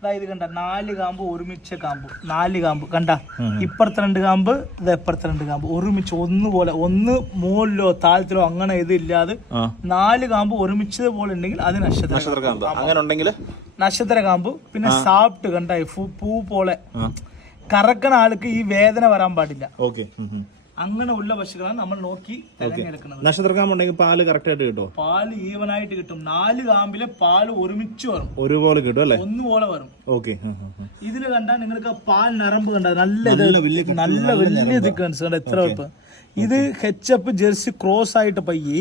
അതായത് കണ്ട നാല് കാമ്പ് ഒരുമിച്ച കാമ്പ് നാല് കാമ്പ്. കണ്ട? ഇപ്പുറത്തെ രണ്ട് കാമ്പ് ഇത് ഇപ്പുറത്തെ രണ്ട് കാമ്പ്. ഒരുമിച്ച് ഒന്നുപോലെ ഒന്ന് മുകളിലോ താഴത്തിലോ അങ്ങനെ ഇത് ഇല്ലാതെ നാല് കാമ്പ് ഒരുമിച്ചത് പോലെ ഉണ്ടെങ്കിൽ അത് നക്ഷത്ര നക്ഷത്ര കാമ്പ്. അങ്ങനെ ഉണ്ടെങ്കിൽ നക്ഷത്ര കാമ്പ് പിന്നെ സാഫ്റ്റ് കണ്ട പൂ പോലെ കറക്കണ ആൾക്ക് ഈ വേദന വരാൻ പാടില്ല. ഓക്കെ. അങ്ങനെ ഉള്ള പശുക്കളാണ് നമ്മൾ നോക്കി തെരഞ്ഞെടുക്കുന്നത്. നക്ഷത്ര ഉണ്ടെങ്കിൽ പാൽ കറക്റ്റ് ആയിട്ട് കിട്ടും പാൽ ഈവനായിട്ട് കിട്ടും. നാല് കാമ്പിലെ പാൽ ഒരുമിച്ച് വരും. ഒരുപോലെ കിട്ടും അല്ലേ? ഒന്നുപോലെ വരും. ഓക്കെ. ഇതിൽ കണ്ടാൽ നിങ്ങൾക്ക് പാൽ നരമ്പ് കണ്ടാൽ നല്ല ഇത് നല്ല വലിയ ഇത് കണ്ട. എത്ര എളുപ്പം ഇത് ഹെച്ചപ്പ് ജെർസി ക്രോസ് ആയിട്ട് പയ്യെ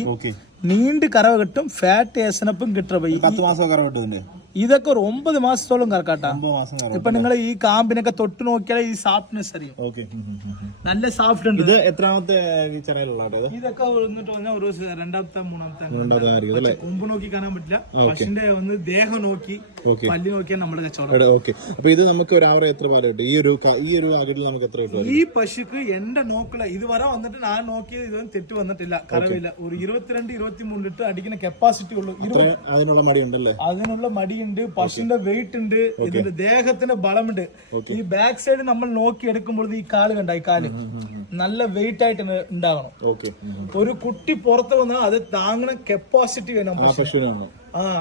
നീണ്ട് കറവ് കിട്ടും. ഫാറ്റ് ഏസനപ്പും കിട്ടുന്ന പയ്യ. പത്ത് മാസം കറവ് കിട്ടും ഇതൊക്കെ ഒരു ഒമ്പത് മാസത്തോളം കറക്കാട്ടാ. ഇപ്പൊ നിങ്ങൾ ഈ കാമ്പിനൊക്കെ തൊട്ട് നോക്കിയാൽ ഈ സോഫ്റ്റ്നെസ് അറിയാം. ഓക്കെ. നല്ല സോഫ്റ്റ് ഉണ്ട്. ഇത് എത്രാമത്തെ ഇതൊക്കെ വന്നിട്ട് പറഞ്ഞാൽ ഒരു രണ്ടാമത്തെ മൂന്നാമത്തെ കൊമ്പ് നോക്കി കാണാൻ പറ്റില്ല. പശുവിന്റെ ഒന്ന് ദേഹം നോക്കി പല്ലി നോക്കിയാൽ നമ്മുടെ കച്ചവടം ഓക്കെ. അപ്പൊ ഇത് നമുക്ക് ഒരു ആവറേജ് എത്ര പാൽ കിട്ടും? ഈ ഒരു ഈ ഒരു അകിടിൽ നമുക്ക് എത്ര കിട്ടും? ഈ പശുക്ക് എന്റെ നോക്കല ഇതുവരെ വന്നിട്ട് ഞാൻ നോക്കിയത് ഇതൊന്നും തെറ്റ് വന്നിട്ടില്ല. കറവില്ല. ഒരു ഇരുപത്തിരണ്ട് ഇരുപത്തി മൂന്ന് ലിറ്റർ അടിക്കുന്ന കപ്പാസിറ്റി ഉള്ളൂ. മടി ഉണ്ടല്ലേ? അതിനുള്ള മടി മടിയുണ്ട് പശുവിന്റെ വെയിറ്റ് ഉണ്ട് ഇതിന്റെ ദേഹത്തിന്റെ ബലമുണ്ട്. ഈ ബാക്ക് സൈഡ് നമ്മൾ നോക്കി എടുക്കുമ്പോൾ ഈ കാൽ കണ്ട ഈ കാൽ? നല്ല വെയിറ്റ് ആയിട്ട് ഉണ്ടാകണം ഒരു കുട്ടി പുറത്ത് വന്നാൽ അത് താങ്ങണ കപ്പാസിറ്റി വേണം പശു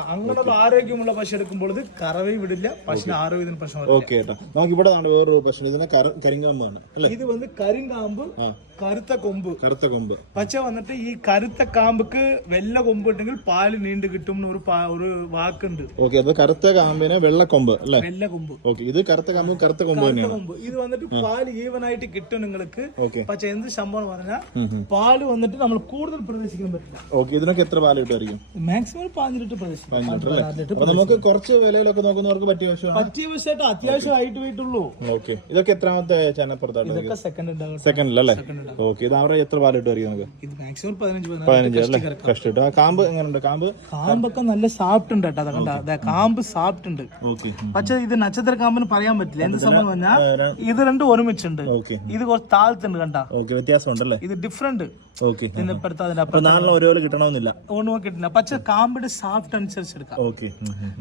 അങ്ങനെയുള്ള ആരോഗ്യമുള്ള പശു എടുക്കുമ്പോൾ ഇത് കറവയും വിടില്ല പശുവിന് ആരോഗ്യത്തിന് പ്രശ്നം. ഓക്കെ നമുക്ക് ഇവിടെ വേറൊരു പ്രശ്നം ഇതിനെ കര- കരിങ്കാമ്പാണ് അല്ലേ? ഇത് വന്ന് കരിങ്കാമ്പ് കറുത്ത കൊമ്പ്. കറുത്ത കൊമ്പ്. പച്ച വന്നിട്ട് ഈ കറുത്ത കാമ്പക്ക് വെള്ള കൊമ്പ് ഉണ്ടെങ്കിൽ പാൽ നീണ്ടു കിട്ടും ഒരു ഒരു വാക്കുണ്ട്. ഓക്കെ അപ്പൊ കറുത്ത കാമ്പിന് വെള്ളക്കൊമ്പ് അല്ലേ? വെള്ള കൊമ്പ്. ഓക്കെ ഇത് കറുത്ത കാമ്പും കറുത്ത കൊമ്പ് തന്നെയാണ്. കൊമ്പ്. ഇത് വന്നിട്ട് പാൽ ഈവനായിട്ട് കിട്ടും നിങ്ങൾക്ക്. പക്ഷെ എന്ത് സംഭവം പറഞ്ഞാൽ പാൽ വന്നിട്ട് നമ്മൾ കൂടുതൽ പ്രതീക്ഷിക്കാൻ പറ്റില്ല. ഓക്കെ ഇതിനൊക്കെ എത്ര പാൽ കിട്ടുമായിരിക്കും? മാക്സിമം ലിറ്റർ അല്ലേ? അപ്പൊ നമുക്ക് കുറച്ച് വിലയിലൊക്കെ നോക്കുന്നവർക്ക് പറ്റിയ പശുവാണ് പറ്റിയ വശമായിട്ട് അത്യാവശ്യം ഹൈറ്റ് വെയിറ്റ് ഉള്ളൂ ഓക്കെ. ഇതൊക്കെ എത്രാമത്തെ ഇതൊക്കെ സെക്കൻഡ് സെക്കൻഡിലല്ലേ ഓക്കെ. ഇത് അവരുടെ എത്ര പാലിട്ട് വരിക നമുക്ക്? മാക്സിമം പതിനഞ്ച് പതിനഞ്ച് അല്ലേ? കഷ്ടിട്ട്. ആ കാമ്പ് എങ്ങനെയുണ്ട്? കാമ്പ്? കാമ്പൊക്കെ നല്ല സാഫ്റ്റ് ഉണ്ട് കേട്ടോ. അതുകൊണ്ട് കാമ്പ് സാഫ്റ്റ് ഉണ്ട്. പക്ഷെ ഇത് നക്ഷത്ര കാമ്പിന് പറയാൻ പറ്റില്ല. എന്ത് സംഭവം പറഞ്ഞാൽ ഇത് രണ്ടും ഒരുമിച്ചുണ്ട്. ഇത് കുറച്ച് താഴ്ത്തുണ്ട് കണ്ട. ഓക്കെ വ്യത്യാസം ഉണ്ടല്ലേ ഇത് ഡിഫറെന്റ് ഓക്കെ. ഇതിന്റെ ഇപ്പുറത്ത് അതിന്റെ നാലിന് ഒരുപോലെ കിട്ടണമെന്നില്ല. ഒന്നും കിട്ടില്ല. പക്ഷെ കാമ്പിന്റെ സാഫ്റ്റ് അനുസരിച്ച് എടുക്കാം.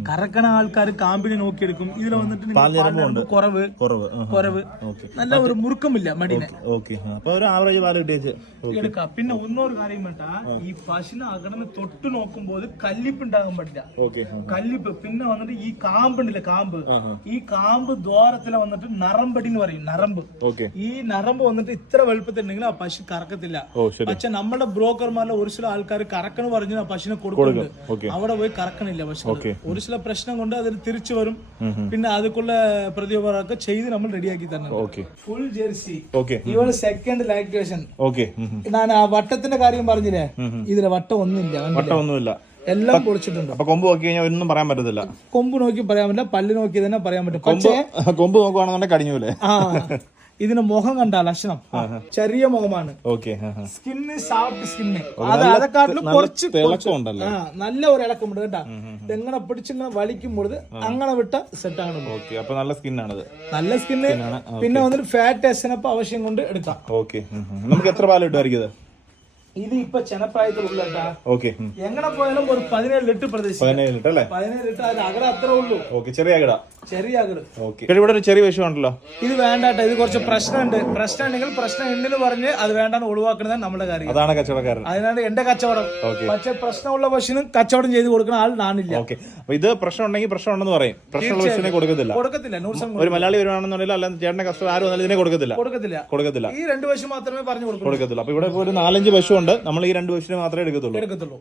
കറക്കണ ആൾക്കാർ കാമ്പിനെ നോക്കിയെടുക്കും. ഇതിൽ വന്നിട്ട് കുറവ് കുറവ്. നല്ല ഒരു മുറുക്കമില്ല മടിനെ എടുക്കാം. പിന്നെ ഒന്നൊരു കാര്യം വേണ്ട ഈ പശുന അകടന്ന് തൊട്ട് നോക്കുമ്പോൾ കല്ലിപ്പ് ഉണ്ടാകാൻ പാടില്ല. ഓക്കെ കല്ലിപ്പ്. പിന്നെ വന്നിട്ട് ഈ കാമ്പുണ്ടല്ലേ കാമ്പ്? ഈ കാമ്പ് ദ്വാരത്തിലെ വന്നിട്ട് നറമ്പടി എന്ന് പറയും നറമ്പ്. ഈ നറമ്പ് വന്നിട്ട് ഇത്ര വലുപ്പത്തിണ്ടെങ്കിൽ ആ പശു കറക്കത്തില്ല. പക്ഷെ നമ്മുടെ ബ്രോക്കർമാരിലെ ഒരു ചില ആൾക്കാർ കറക്കണ പറഞ്ഞു ആ പശുവിനെ കൊടുക്കുന്നുണ്ട്. ഓക്കെ. അവിടെ പോയി കറക്കണില്ല പക്ഷെ ഒരു ചില പ്രശ്നം കൊണ്ട് അതിന് തിരിച്ചു വരും. പിന്നെ അതുക്കുള്ള പ്രതിഭകളൊക്കെ ചെയ്ത് നമ്മൾ റെഡിയാക്കി തന്നെ ഫുൾ ജേഴ്സി ഇവൾ സെക്കൻഡ് ലാക്ടേഷൻ ഓക്കെ ഞാൻ ആ വട്ടത്തിന്റെ കാര്യം പറഞ്ഞില്ലേ? ഇതിലെ വട്ടം ഒന്നുമില്ല വട്ടം ഒന്നുമില്ല എല്ലാം പൊളിച്ചിട്ടുണ്ട്. അപ്പൊ കൊമ്പ് നോക്കി കഴിഞ്ഞാൽ ഒന്നും പറയാൻ പറ്റത്തില്ല. കൊമ്പ് നോക്കി പറയാൻ പറ്റില്ല പല്ല് നോക്കി തന്നെ പറയാൻ പറ്റും. കൊമ്പ് കൊമ്പ് നോക്കുവാണെന്നുണ്ടെങ്കിൽ കടിഞ്ഞൂലേ? ആ ഇതിന്റെ മുഖം കണ്ട ലക്ഷണം. ചെറിയ മുഖമാണ്. സ്കിന്ന് സോഫ്റ്റ് സ്കിന്ന് അത് അതെക്കാട്ടിലും കുറച്ച് നല്ല ഒരു ഇളക്കമുണ്ട് കേട്ടാ. ഇതെങ്ങനെ പിടിച്ചിങ്ങനെ വലിക്കുമ്പോൾ അങ്ങനെ വിട്ട സെറ്റ് ആണ് നല്ല സ്കിന്നാണ് നല്ല സ്കിന്ന് പിന്നെ വന്നിട്ട് ഫാറ്റ് എസനപ്പ് ആവശ്യം കൊണ്ട് എടുക്കാം. ഓക്കെ നമുക്ക് എത്ര പാൽ കിട്ടുമായിരിക്കും ഇത് ഇത് உள்ளட்டா ஓகே കേട്ടാ போயாலும் ஒரு பதினேழு ഒരു പതിനേഴ് ലിറ്റർ പ്രദേശം പതിനേഴ് ലിറ്റർ അല്ലേ? പതിനേഴ് ലിറ്റർ അത് അത്രേ ഉള്ളൂ. ഓക്കെ ചെറിയ കിട ചെറിയ അകൽ ഓക്കെ. ഇവിടെ ഒരു ചെറിയ വിഷയം ഉണ്ടല്ലോ. ഇത് വേണ്ടാട്ടോ ഇത് കുറച്ച് പ്രശ്നമുണ്ട്. പ്രശ്നം ഉണ്ടെങ്കിൽ പ്രശ്നം ഉണ്ടെന്ന് പറഞ്ഞ് അത് വേണ്ടാന്ന് ഒഴിവാക്കുന്നത് നമ്മുടെ കാര്യം. അതാണ് കച്ചവടക്കാരൻ. അതിനാണ് എന്റെ കച്ചവടം. പക്ഷെ പ്രശ്നമുള്ള പശുവിനും കച്ചവടം ചെയ്ത് കൊടുക്കുന്ന ആൾ നാണില്ല. ഓക്കെ. അപ്പൊ ഇത് പ്രശ്നം ഉണ്ടെങ്കിൽ പ്രശ്നം ഉണ്ടെന്ന് പറയും. പ്രശ്നമുള്ള വിഷയനെ കൊടുക്കത്തില്ല. കൊടുക്കത്തില്ല ഒരു മലയാളി വരുവാണെന്നുണ്ടെങ്കിൽ അല്ലാതെ ചേട്ടന്റെ കസ്റ്റമർ ആരും വന്നാലും ഇതിനെ കൊടുക്കത്തില്ല. കൊടുക്കത്തില്ല. കൊടുക്കത്തില്ല. ഈ രണ്ട് പശു മാത്രമേ പറഞ്ഞു കൊടുക്കൂ കൊടുക്കത്തില്ല. അപ്പൊ ഇവിടെ ഒരു നാലഞ്ച് പശു ഉണ്ട് നമ്മൾ ഈ രണ്ട് ക്വസ്റ്റിന് മാത്രമേ എടുക്കത്തുള്ളൂ. എടുക്കത്തുള്ളൂ.